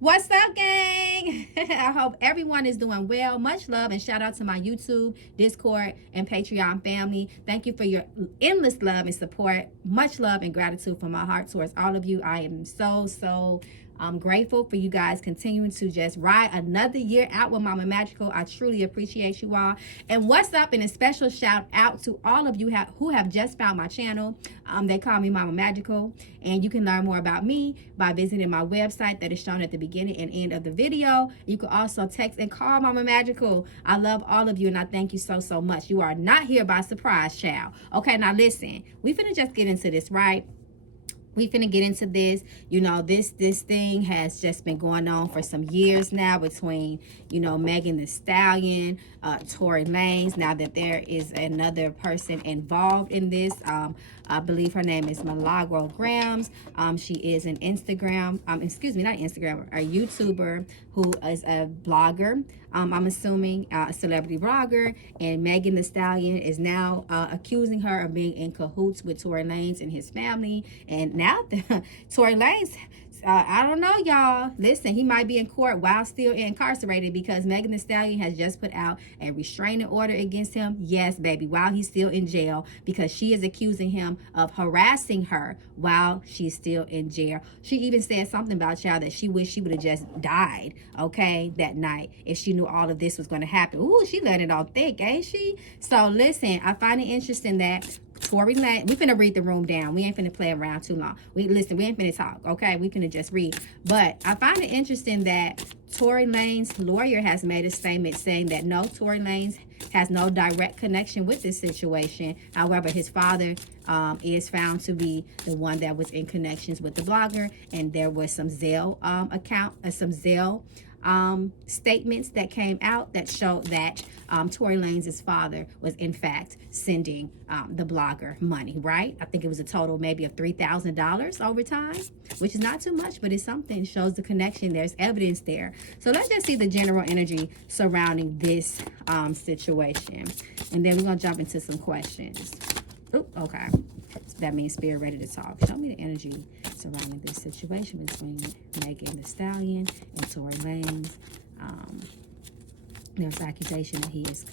What's up, gang? I hope everyone is doing well. Much love and shout out to my YouTube, Discord, and Patreon family. Thank you for your endless love and support. Much love and gratitude from my heart towards all of you. I am so grateful for you guys continuing to just ride another year out with Mama Magical. I truly appreciate you all. And what's up, and a special shout out to all of you who have just found my channel. They call me Mama Magical, and you can learn more about me by visiting my website that is shown at the beginning and end of the video. You can also text and call Mama Magical. I love all of you, and I thank you so much. You are not here by surprise, child. Okay, now listen, we finna just get into this, right? We finna get into this. You know, this thing has just been going on for some years now between, you know, Megan Thee Stallion, Tory Lanez. Now that there is another person involved in this, I believe her name is Milagro Grams. She is an Instagram, excuse me, not Instagram, a YouTuber who is a blogger. I'm assuming a celebrity blogger, and Megan Thee Stallion is now accusing her of being in cahoots with Tory Lanez and his family. And now Tory Lanez, I don't know, y'all. Listen, he might be in court while still incarcerated because Megan Thee Stallion has just put out a restraining order against him. Yes, baby, while he's still in jail, because she is accusing him of harassing her while she's still in jail. She even said something about y'all that she wished she would have just died, okay, that night if she knew all of this was going to happen. Ooh, she let it all thick, ain't she? So listen, I find it interesting that Tory Lanez, we finna read the room down. We ain't finna play around too long. We ain't finna talk, okay? We finna just read. But I find it interesting that Tory Lanez's lawyer has made a statement saying that no, Tory Lanez has no direct connection with this situation. However, his father is found to be the one that was in connections with the blogger, and there was some Zelle statements that came out that showed that Tory Lanez's father was in fact sending the blogger money, right? I think it was a total maybe of $3,000 over time, which is not too much, but it's something. Shows the connection. There's evidence there. So let's just see the general energy surrounding this situation, and then we're gonna jump into some questions. Oh, okay. So that means Spirit ready to talk. Show me the energy surrounding this situation between Megan Thee Stallion and Tory Lanez. There's accusation that he is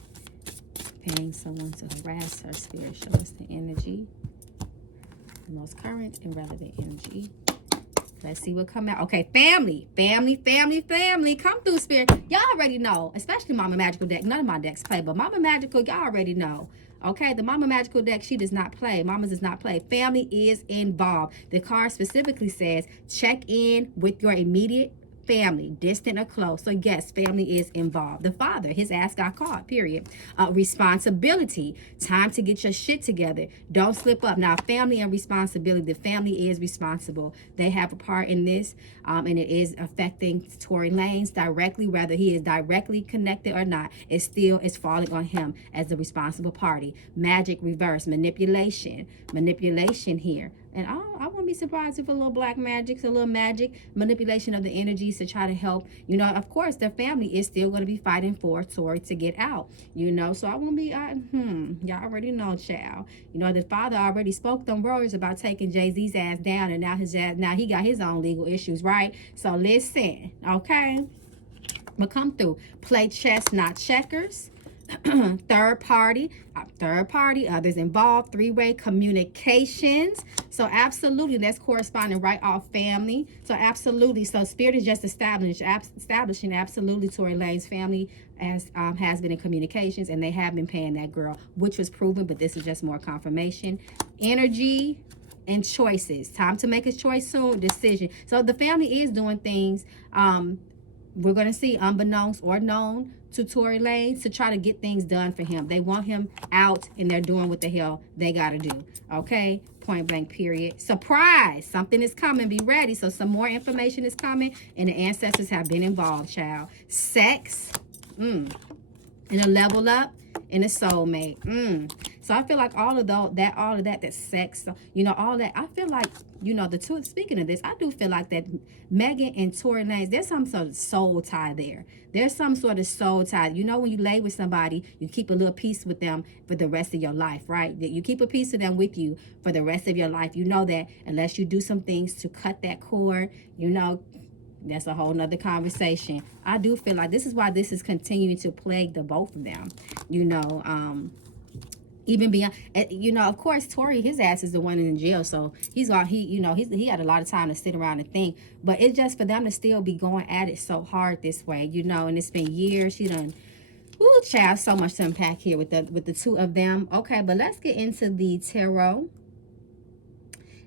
paying someone to harass her. Spirit, show us the energy, the most current and relevant energy. Let's see what come out. Okay, family. Come through, Spirit. Y'all already know, especially Mama Magical deck. None of my decks play, but Mama Magical, y'all already know. Okay, the Mama Magical deck, she does not play. Mama does not play. Family is involved. The card specifically says, check in with your immediate family, distant or close. So yes, family is involved. The father, his ass got caught, period. Responsibility, time to get your shit together. Don't slip up. Now, family and responsibility, the family is responsible. They have a part in this, and it is affecting Tory Lanez directly, whether he is directly connected or not. It still is falling on him as the responsible party. Magic reverse, manipulation here. And I wouldn't be surprised if a little black magic, a little magic, manipulation of the energies to try to help. You know, of course, their family is still going to be fighting for Tory to get out. You know, so I won't be, y'all already know, child. You know, the father already spoke them words about taking Jay-Z's ass down, and now he got his own legal issues, right? So listen, okay? But come through. Play chess, not checkers. third party, others involved, three-way communications. So absolutely, that's corresponding right off family. So absolutely, so Spirit is just establishing absolutely Tory Lanez's family has been in communications, and they have been paying that girl, which was proven, but this is just more confirmation. Energy and choices. Time to make a choice soon. Decision. So the family is doing things. We're going to see unbeknownst or known to Tory Lanez to try to get things done for him. They want him out, and they're doing what the hell they got to do. Okay? Point blank, period. Surprise! Something is coming. Be ready. So some more information is coming, and the ancestors have been involved, child. Sex. And a level up. And a soulmate. So I feel like all of that sex, you know, all that, I feel like, you know, the two, speaking of this, I do feel like that Megan and Tory Lanez, there's some sort of soul tie there. There's some sort of soul tie. You know, when you lay with somebody, you keep a little piece with them for the rest of your life, right? You keep a piece of them with you for the rest of your life. You know that unless you do some things to cut that cord, you know, That's a whole nother conversation. I do feel like this is why this is continuing to plague the both of them. You know, even beyond, you know, of course, Tory, his ass is the one in jail, so he had a lot of time to sit around and think. But it's just for them to still be going at it so hard this way, you know, and it's been years. She done, ooh, child, so much to unpack here with the two of them. Okay, but let's get into the tarot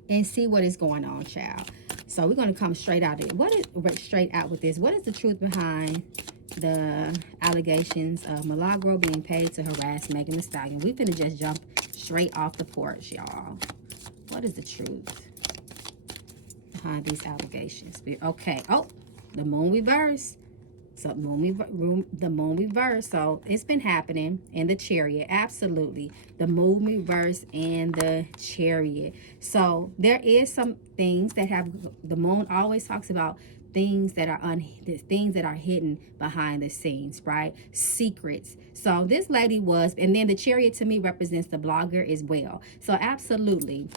and see what is going on, child. So we're going to come straight out of it. What is straight out with this? What is the truth behind the allegations of Milagro being paid to harass Megan Thee Stallion? We finna just jump straight off the porch, y'all. What is the truth behind these allegations? Okay. Oh, the moon reverse. So the moon reverse. So it's been happening in the Chariot. Absolutely. The moon reverse and the Chariot. So there is some things that have, the moon always talks about things that are hidden behind the scenes, right? Secrets. So this lady was, and then the Chariot to me represents the blogger as well. So absolutely.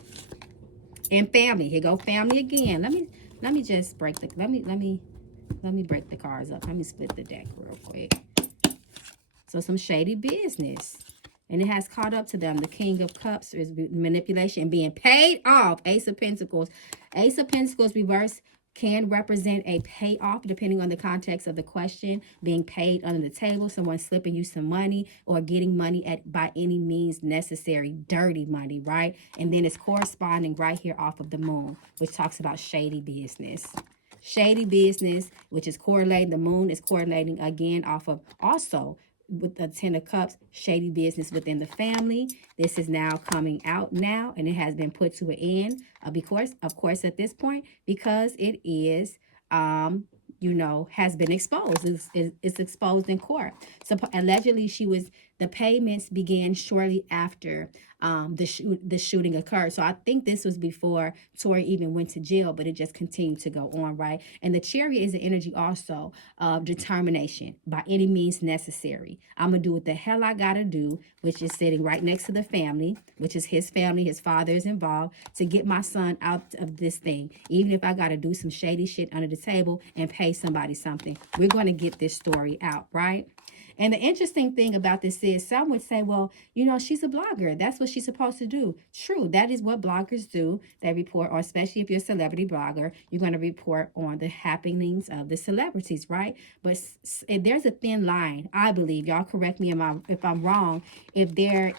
And family. Here go family again. Let me just break the, let me break the cards up. Let me split the deck real quick. So some shady business. And it has caught up to them. The King of Cups is manipulation and being paid off. Ace of Pentacles. Ace of Pentacles reverse can represent a payoff depending on the context of the question. Being paid under the table. Someone slipping you some money or getting money at by any means necessary. Dirty money, right? And then it's corresponding right here off of the moon, which talks about shady business. Shady business, which is correlating. The moon is correlating again off of also with the Ten of Cups, shady business within the family. This is now coming out now, and it has been put to an end. Of course, at this point, because it is, you know, has been exposed. It's exposed in court. So allegedly, the payments began shortly after the shooting occurred. So I think this was before Tori even went to jail, but it just continued to go on, right? And the Chariot is the energy also of determination by any means necessary. I'm going to do what the hell I got to do, which is sitting right next to the family, which is his family. His father is involved to get my son out of this thing. Even if I got to do some shady shit under the table and pay somebody something, we're going to get this story out, right? And the interesting thing about this is some would say, well, you know, she's a blogger. That's what she's supposed to do. True. That is what bloggers do. They report, or especially if you're a celebrity blogger, you're going to report on the happenings of the celebrities, right? But there's a thin line, I believe. Y'all correct me if I'm wrong. If there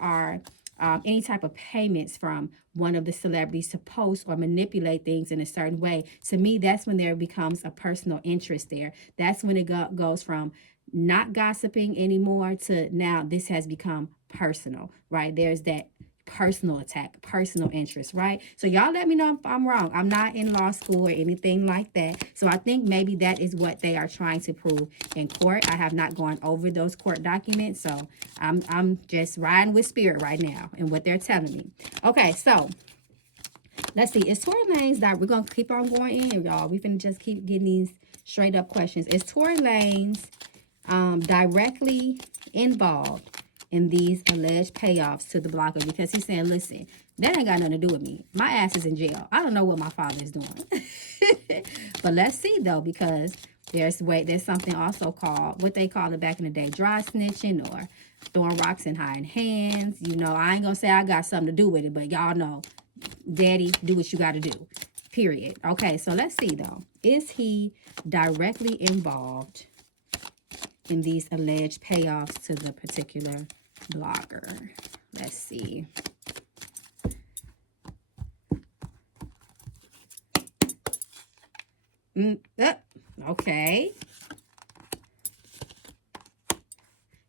are any type of payments from one of the celebrities to post or manipulate things in a certain way, to me, that's when there becomes a personal interest there. That's when it goes from not gossiping anymore to now this has become personal, right? There's that personal attack, personal interest, right? So y'all let me know if I'm wrong. I'm not in law school or anything like that. So I think maybe that is what they are trying to prove in court. I have not gone over those court documents, so I'm just riding with spirit right now and what they're telling me. Okay, so let's see. Is Tory Lanez that we're gonna keep on going in here, y'all? We finna just keep getting these straight up questions. Is Tory Lanez directly involved in these alleged payoffs to the blogger? Because he's saying, listen, that ain't got nothing to do with me. My ass is in jail. I don't know what my father is doing. But let's see, though, because there's something also called, what they called it back in the day, dry snitching or throwing rocks and hiding hands. You know, I ain't going to say I got something to do with it, but y'all know, daddy, do what you got to do, period. Okay, so let's see, though. Is he directly involved in these alleged payoffs to the particular blogger? Let's see. Okay.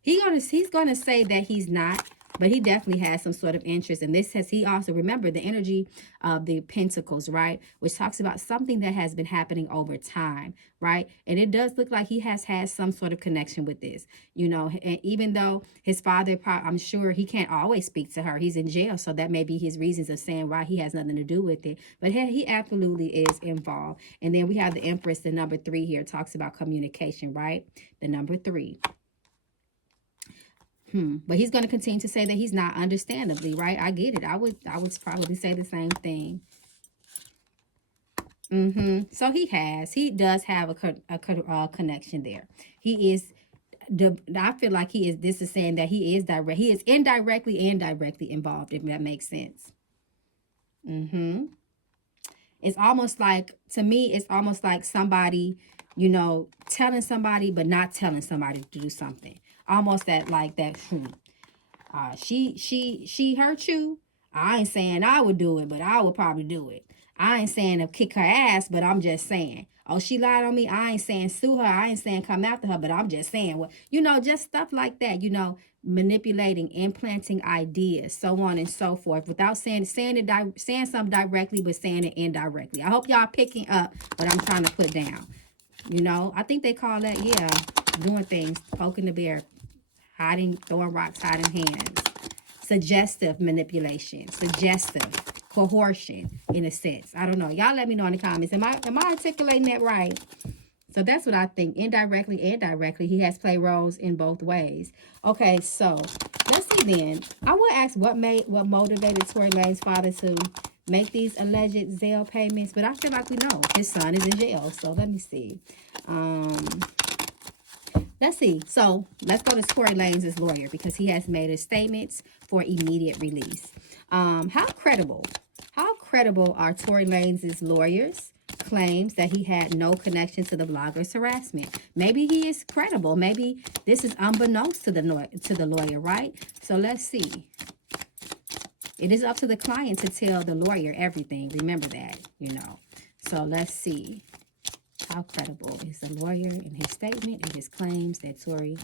He's gonna say that he's not, but he definitely has some sort of interest. And he also, remember the energy of the Pentacles, right? Which talks about something that has been happening over time, right? And it does look like he has had some sort of connection with this, you know, and even though his father, I'm sure he can't always speak to her. He's in jail. So that may be his reasons of saying why he has nothing to do with it. But he absolutely is involved. And then we have the Empress, the number 3 here, talks about communication, right? The number 3. But he's going to continue to say that he's not, understandably, right? I get it. I would probably say the same thing. So he does have a connection there. He is I feel like this is saying that he is indirectly and directly involved, if that makes sense. It's almost like, to me, it's almost like somebody, telling somebody but not telling somebody to do something. Almost that she hurt you. I ain't saying I would do it, but I would probably do it. I ain't saying to kick her ass, but I'm just saying. Oh, she lied on me. I ain't saying sue her. I ain't saying come after her, but I'm just saying what, just stuff like that, manipulating, implanting ideas, so on and so forth, without saying something directly, but saying it indirectly. I hope y'all picking up what I'm trying to put down. I think they call that, doing things, poking the bear, hiding, throwing rocks, hiding hands. Suggestive manipulation, suggestive coercion, in a sense. I don't know. Y'all let me know in the comments. Am I articulating that right? So that's what I think. Indirectly and directly, he has played roles in both ways. Okay, so let's see then. I will ask what motivated Tory Lanez's father to make these alleged Zelle payments, but I feel like we know his son is in jail. So let me see. Let's see. So let's go to Tory Lanez's lawyer, because he has made his statements for immediate release. How credible are Tory Lanez's lawyers' claims that he had no connection to the blogger's harassment? Maybe he is credible. Maybe this is unbeknownst to the lawyer, right? So let's see. It is up to the client to tell the lawyer everything. Remember that, So let's see. How credible is the lawyer in his statement and his claims that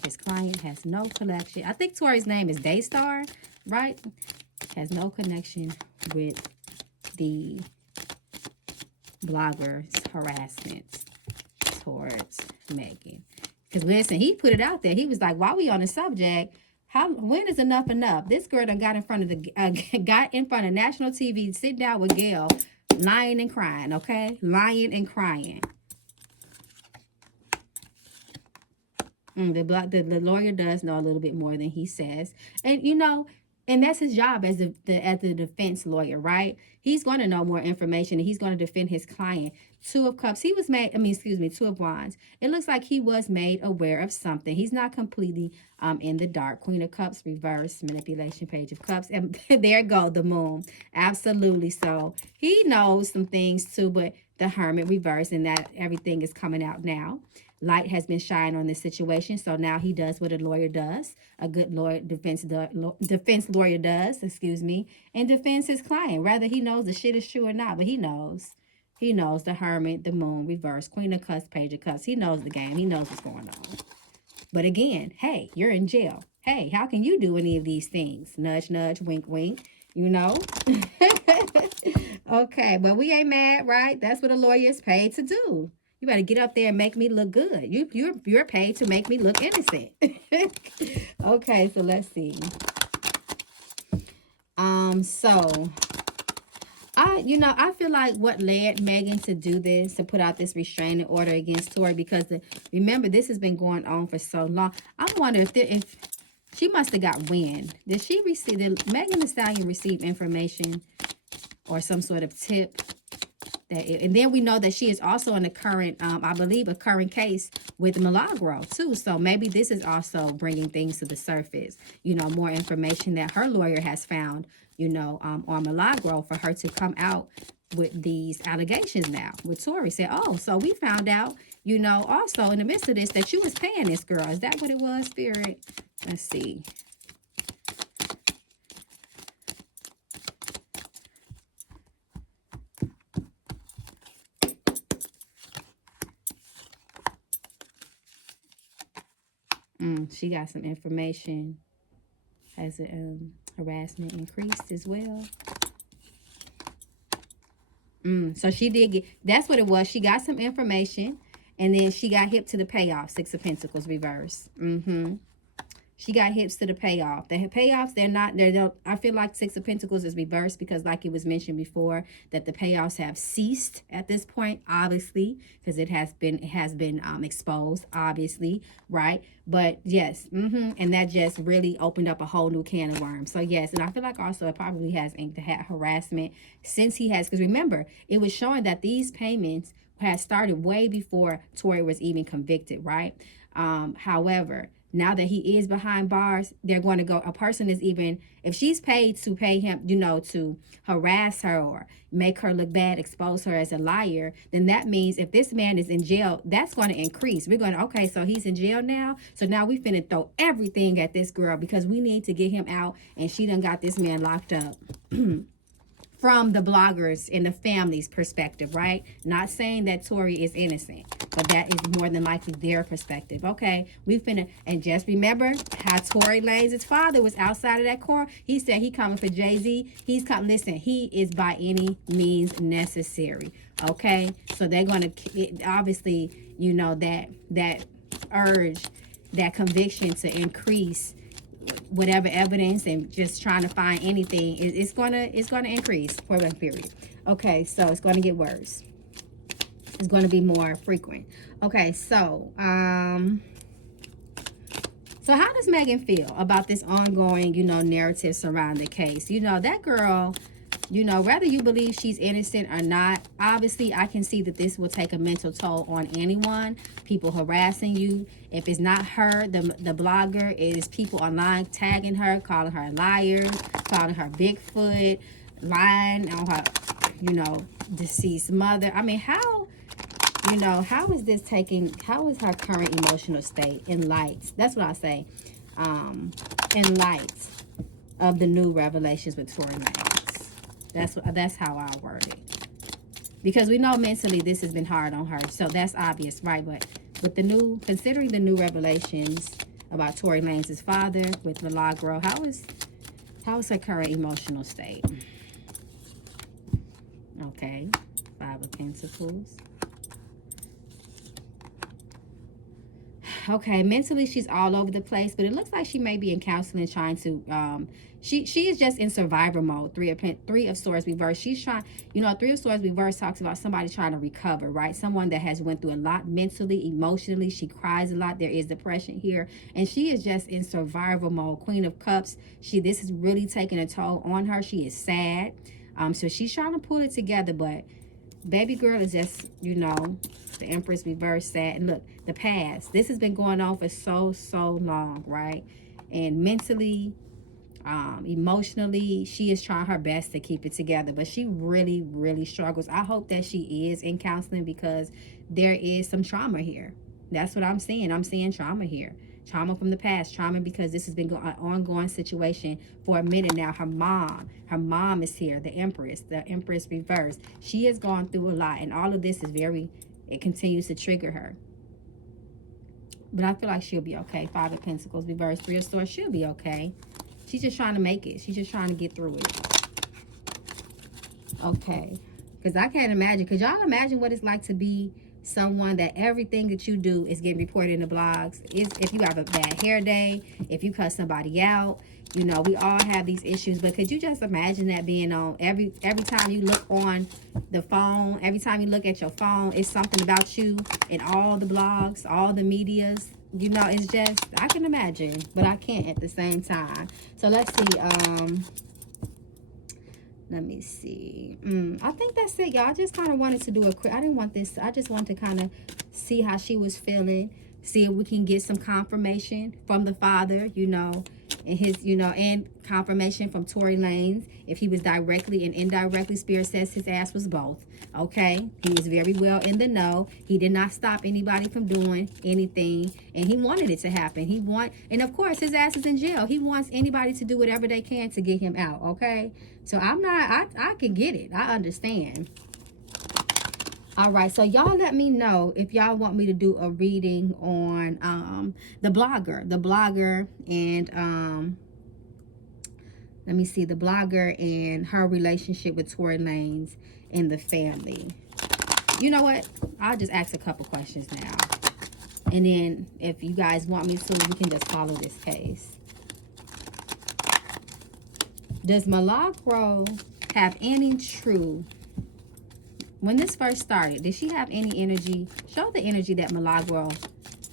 his client, has no connection? I think Tory's name is Daystar, right? Has no connection with the blogger's harassment towards Megan. Because listen, he put it out there. He was like, while we on the subject, when is enough enough? This girl done got in front of national TV, sit down with Gail, lying and crying, okay? Lying and crying. The lawyer does know a little bit more than he says. And, and that's his job as the defense lawyer, right? He's going to know more information, and he's going to defend his client. Two of Cups. Two of Wands. It looks like he was made aware of something. He's not completely in the dark. Queen of Cups, reverse, manipulation, Page of Cups. And there go the Moon. Absolutely. So he knows some things too, but the Hermit, reverse, and that everything is coming out now. Light has been shined on this situation, so now he does what a lawyer does, a good lawyer, defense lawyer does, and defends his client. Whether he knows the shit is true or not, but he knows. He knows the Hermit, the Moon, reverse, Queen of Cups, Page of Cups. He knows the game. He knows what's going on. But again, hey, you're in jail. Hey, how can you do any of these things? Nudge, nudge, wink, wink, Okay, but we ain't mad, right? That's what a lawyer is paid to do. You better get up there and make me look good. You're paid to make me look innocent. Okay, so let's see. So I feel like what led Megan to do this, to put out this restraining order against Tory, because remember, this has been going on for so long. I wonder if she must have got wind. Did Megan Thee Stallion receive information or some sort of tip? And then we know that she is also in a current, I believe, a current case with Milagro too. So maybe this is also bringing things to the surface. More information that her lawyer has found, on Milagro, for her to come out with these allegations now. With Tory said, oh, so we found out, also in the midst of this, that you was paying this girl. Is that what it was, Spirit? Let's see. She got some information. Has harassment increased as well? So she did get, that's what it was. She got some information, and then she got hip to the payoff. Six of Pentacles, reverse. She got hips to the payoff. The payoffs, they're I feel like Six of Pentacles is reversed because like it was mentioned before, that the payoffs have ceased at this point, obviously, because it has been exposed, obviously, right? But yes, and that just really opened up a whole new can of worms. So yes, and I feel like also it probably has harassment since he has, because remember, it was showing that these payments had started way before Tory was even convicted, right? However, now that he is behind bars, they're going to go, a person is even, if she's paid to pay him, you know, to harass her or make her look bad, expose her as a liar, then that means if this man is in jail, that's going to increase. We're going to, okay, so he's in jail now. So now we finna throw everything at this girl because we need to get him out, and she done got this man locked up. From the bloggers and the family's perspective, right? Not saying that Tory is innocent, but that is more than likely their perspective. Okay, we finna, and just remember how Tory Lanez's father was outside of that court. He said he coming for Jay-Z. He's coming, listen, he is by any means necessary. Okay, so they're gonna, obviously, you know, that urge, that conviction to increase whatever evidence and just trying to find anything, it's gonna increase for a period. Okay, so it's gonna get worse. It's gonna be more frequent. Okay, so so how does Megan feel about this ongoing, you know, narrative surrounding the case? You know, that girl, you know, whether you believe she's innocent or not, obviously I can see that this will take a mental toll on anyone. People harassing you. If it's not her, the blogger, it is people online tagging her, calling her a liar, calling her Bigfoot, lying on her, you know, deceased mother. I mean, how, you know, how is this taking, how is her current emotional state in light? That's what I say. In light of the new revelations with Tory Lanez. That's how I word it. Because we know mentally this has been hard on her. So that's obvious, right? But with the new, considering the new revelations about Tory Lanez's father with the law girl, how is her current emotional state? Okay. 5 of Pentacles. Okay, mentally she's all over the place, but it looks like she may be in counseling trying to she is just in survivor mode. Three of Swords reverse. She's trying, you know, 3 of Swords reverse talks about somebody trying to recover, right? Someone that has went through a lot mentally, emotionally. She cries a lot. There is depression here, and she is just in survival mode. Queen of Cups. This is really taking a toll on her. She is sad. So she's trying to pull it together, but baby girl is just, you know, the Empress reverse, sad. And look, the past, this has been going on for so long, right? And mentally, emotionally, she is trying her best to keep it together, but she really struggles. I hope that she is in counseling because there is some trauma here. That's what I'm seeing. I'm seeing trauma here. Trauma from the past, trauma because this has been an ongoing situation for a minute now. Her mom is here, the Empress reverse. She has gone through a lot, and all of this is it continues to trigger her. But I feel like she'll be okay. 5 of Pentacles reverse, 3 of Swords, she'll be okay. She's just trying to make it. She's just trying to get through it. Okay. Because I can't imagine. Could y'all imagine what it's like to be someone that everything that you do is getting reported in the blogs? If you have a bad hair day, if you cut somebody out, you know, we all have these issues. But could you just imagine that being on every time you look on the phone, every time you look at your phone, it's something about you in all the blogs, all the medias. You know, it's just, I can imagine, but I can't at the same time. So let's see. Let me see. I think that's it, y'all. I just kind of wanted to do a quick, I didn't want this, I just wanted to kind of see how she was feeling, see if we can get some confirmation from the father, you know, and his, you know, and confirmation from Tory Lanez. If he was directly and indirectly, Spirit says his ass was both. Okay, he was very well in the know. He did not stop anybody from doing anything, and he wanted it to happen. And of course, his ass is in jail. He wants anybody to do whatever they can to get him out. Okay, so I can get it. I understand. All right, so y'all let me know if y'all want me to do a reading on the blogger and let me see, the blogger and her relationship with Tory Lanez and the family. You know what? I'll just ask a couple questions now. And then if you guys want me to, we can just follow this case. Does Milagro have any true, when this first started, did she have any energy? Show the energy that Milagro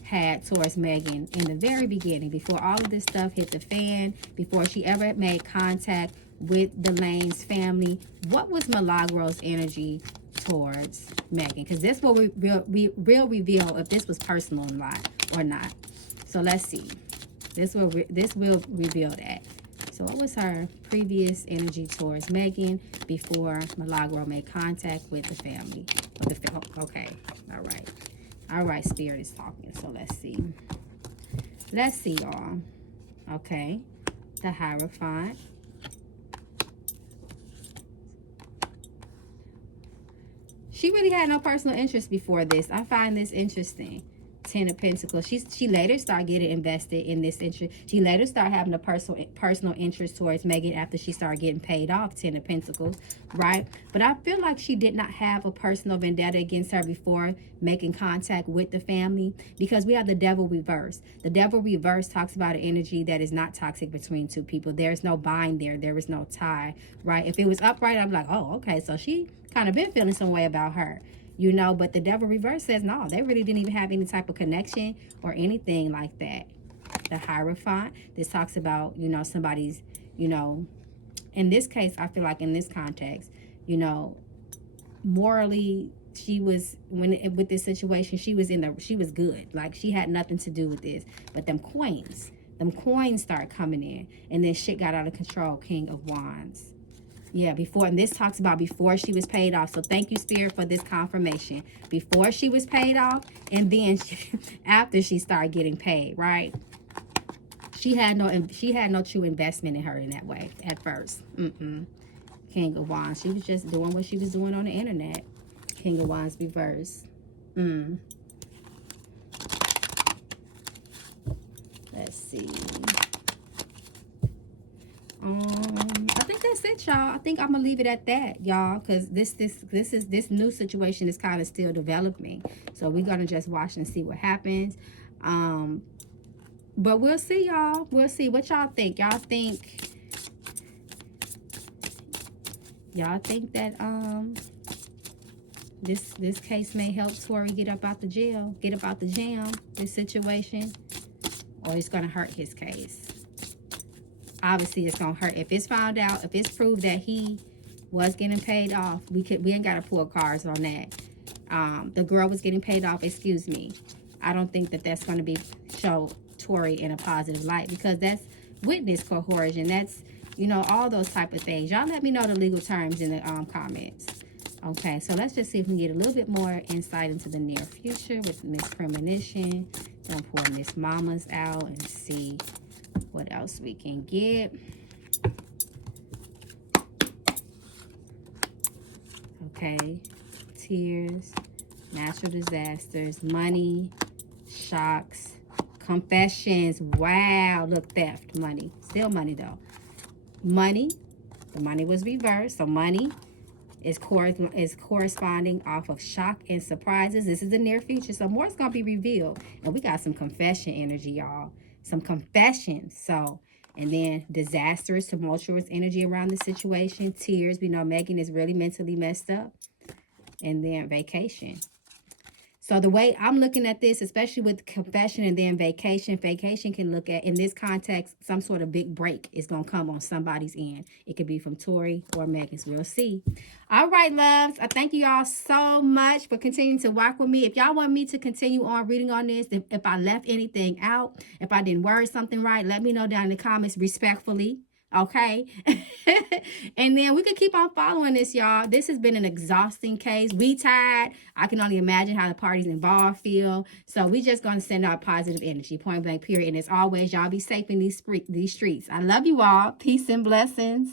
had towards Megan in the very beginning, before all of this stuff hit the fan, before she ever made contact with the Lanez family. What was Milagro's energy towards Megan? Because this will reveal if this was personal or not. So let's see. This will reveal that. So what was her previous energy towards Megan before Milagro made contact with the family? Okay, all right, Spirit is talking. So let's see. Let's see, y'all. Okay, the Hierophant. She really had no personal interest before this. I find this interesting. Ten of Pentacles. She later started getting invested in this interest. She later started having a personal interest towards Megan after she started getting paid off. Ten of Pentacles, right? But I feel like she did not have a personal vendetta against her before making contact with the family, because we have the Devil reverse. The Devil reverse talks about an energy that is not toxic between two people. There's no bind there. There is no tie, right? If it was upright, I'm like, oh, okay, so she kind of been feeling some way about her. You know, but the Devil reverse says no, they really didn't even have any type of connection or anything like that. The Hierophant, this talks about, you know, somebody's, you know, in this case, I feel like in this context, you know, morally, she was, with this situation, she was good. Like, she had nothing to do with this. But them coins start coming in, and then shit got out of control. King of Wands. Yeah, before, and this talks about before she was paid off. So thank you, Spirit, for this confirmation. Before she was paid off, and then after she started getting paid, right? She had no true investment in her in that way at first. King of Wands. She was just doing what she was doing on the internet. King of Wands reverse. Let's see. I think that's it, y'all. I think I'm gonna leave it at that, y'all, because this new situation is kind of still developing. So we're gonna just watch and see what happens. But we'll see, y'all. We'll see what y'all think. Y'all think that this case may help Tory get up out the jail, get up out the jam, this situation, or it's gonna hurt his case. Obviously, it's gonna hurt. If it's found out, if it's proved that he was getting paid off, we ain't gotta pull cards on that. The girl was getting paid off, excuse me. I don't think that that's gonna show Tory in a positive light, because that's witness coercion. That's, you know, all those type of things. Y'all let me know the legal terms in the comments. Okay, so let's just see if we can get a little bit more insight into the near future with Miss Premonition. Gonna pour Miss Mamas out and see what else we can get. Okay, tears, natural disasters, money, shocks, confessions. Wow, look, theft, money. Still money though. Money, the money was reversed. So money is corresponding off of shock and surprises. This is the near future, so more is gonna be revealed. And we got some confession energy, y'all. Some confessions. So, and then disastrous, tumultuous energy around the situation. Tears. We know Megan is really mentally messed up. And then vacation. So the way I'm looking at this, especially with confession and then vacation can look at, in this context, some sort of big break is going to come on somebody's end. It could be from Tory or Megan's. We'll see. All right, loves. I thank you all so much for continuing to rock with me. If y'all want me to continue on reading on this, if I left anything out, if I didn't word something right, let me know down in the comments respectfully. Okay. And then we could keep on following this, y'all. This has been an exhausting case. We tired. I can only imagine how the parties involved feel. So we just going to send out positive energy, point blank period. And as always, y'all be safe in these streets. I love you all. Peace and blessings.